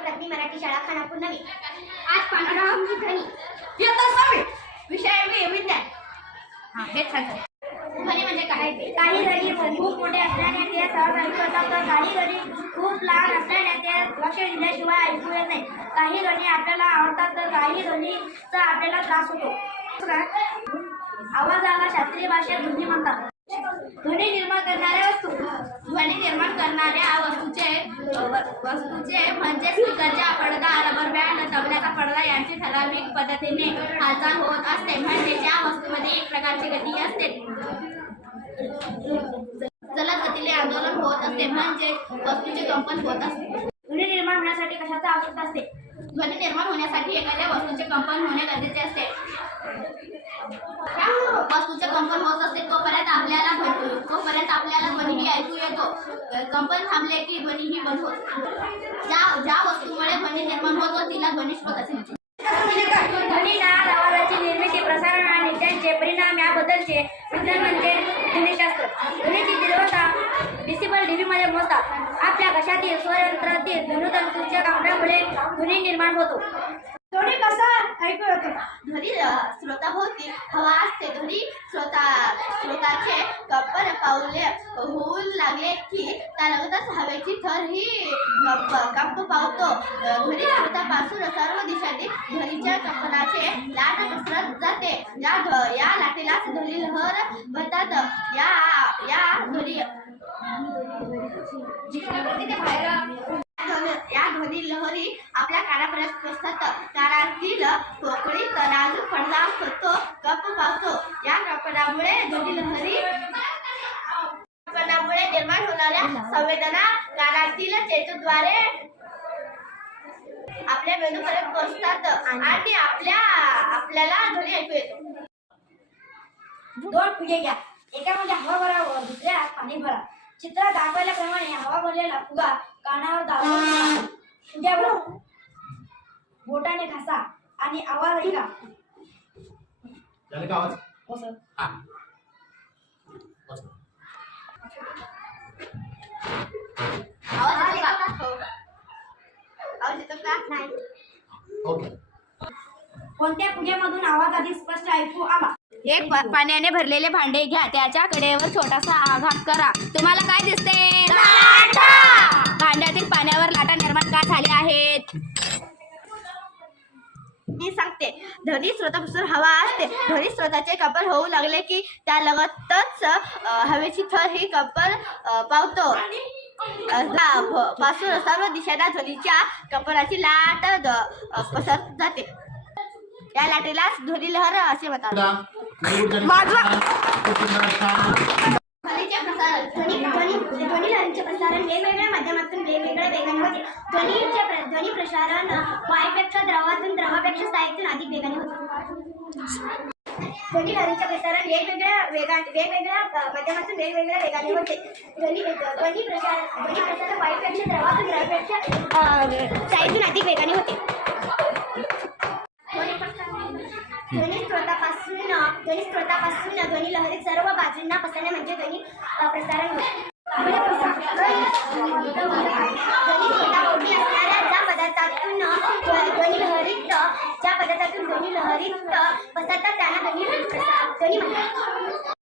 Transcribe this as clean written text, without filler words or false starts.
प्राथमिक मराठी शाळा खानापूर नवी। आज पाहणार आहोत ध्वनी इयत्ता 6वी विषय विज्ञान। हे ध्वनी म्हणजे काय? काही ध्वनी खूप मोठे असल्याने ते सहज ऐकू येतात, तर काही ध्वनी खूप लहान असल्याने ते लक्ष दिल्याशिवाय ऐकू येत नाही। काही ध्वनी आपल्याला आवडतात तर काही ध्वनीचा आपल्याला त्रास होतो। आवाजाला शास्त्रीय भाषेत ध्वनी म्हणतात। ध्वनी निर्माण करणाऱ्या वस्तू। ध्वनी निर्माण करणाऱ्या वस्तूचे म्हणजे स्पीकरचा पडदा, रबर बँड, तबल्याचा पडदा यांची ठराविक पद्धतीने हालचाल होत असते। म्हणजे ज्या वस्तूमध्ये एक प्रकारची गती असते, जलद गतीने आंदोलन होत असते, म्हणजे वस्तूचे कंपन होत असते। ध्वनी निर्माण होण्यासाठी कशाची आवश्यकता असते? ध्वनी निर्माण होण्यासाठी एखाद्या वस्तूचे कंपन होणे गरजेचे असते। वस्तूचे कंपन होत असते तोपर्यंत आपल्याला ध्वनीही ऐकू येतो। कंपन थांबले की ध्वनीही बंद होतो। ज्या वस्तूमुळे ध्वनी निर्माण होतो तिला ध्वनी स्रोत असे म्हणतात। ध्वनी नाद, आवाजाची निर्मिती, प्रसारण आणि त्यांचे परिणाम याबद्दलचे विज्ञान म्हणजे ध्वनिशास्त्र। ध्वनीची तीव्रता डेसिबल डीबी मध्ये मोजतात। आपल्या घशातील स्वरयंत्रातील ध्वनितंतूंच्या कापण्यामुळे ध्वनी निर्माण होतो। ध्वनी कसा ऐकू येतो? ध्वनी स्रोताभोवती हवा असते। ध्वनी स्रोताचे कंपन होऊ लागले की त्यालगतच हवेची थर ही कंप पावतो। ध्वनी स्रोतापासून सर्व दिशांनी ध्वनीच्या कंपनाचे लाट पसरत जाते। या लाटेलाच ध्वनी लहर म्हणतात। या ध्वनी लहरी आपल्या कानापर्यंत पोहोचतात। कानातील पोकळीत नाजूक पडदा असतो, तो कंप पावतो। या कंपनामुळे निर्माण होणाऱ्या संवेदना कानातील चेतूद्वारे आपल्या मेंदूपर्यंत पोहोचतात आणि आपल्याला ध्वनी ऐकू येतो। दोन फुगे घ्या, एकामध्ये हवा भरा व दुसऱ्यात पाणी भरा। चित्रात दाखवल्याप्रमाणे हवा भरलेला फुगा कानावर दाबून फुग्यावर बोटाने घासा आणि आवाज ऐका। आवाज हो सर। आवाज येतो का? नाही। ओके। कोणत्या फुग्यामधून आवाज अधिक स्पष्ट ऐकू आला? एक पाण्याने भरलेले भांडे घ्या, त्याच्या कडेवर छोटासा आघात करा। तुम्हाला काय दिसते? भांड्यातील पाण्यावर लाटा निर्माण का झाल्या आहेत? मी सांगते। ध्वनी स्रोतापासून हवा असते। ध्वनी स्रोताचे कंपन होऊ लागले की त्यालगतच हवेची थर ही कंपन पावतो। पासून सर्व दिशांना ध्वनीच्या कंपनाची लाट पसरत जाते। या लाटेलाच ध्वनी लहर असे म्हणतात। ध्वनी लहरीचे प्रसारण वेगवेगळ्या माध्यमातून वेगवेगळ्या वेगाने होते। ध्वनी प्रसारण वायूपेक्षा द्रवापेक्षा स्थायीतून अधिक वेगाने होते। ध्वनी लहरीचे प्रसारण वेगवेगळ्या माध्यमातून वेगवेगळ्या वेगाने होते। ध्वनी प्रसारण वायूपेक्षा द्रवापेक्षा स्थायीतून अधिक वेगाने होते। ध्वनी स्रोतापासून ध्वनी लहरी सर्व बाजूंना पसरणे म्हणजे ध्वनी प्रसारण होय। ध्वनी स्रोताभोवती असणाऱ्या ज्या पदार्थातून ध्वनी लहरीत पसरतात त्यांना ध्वनी म्हणतात।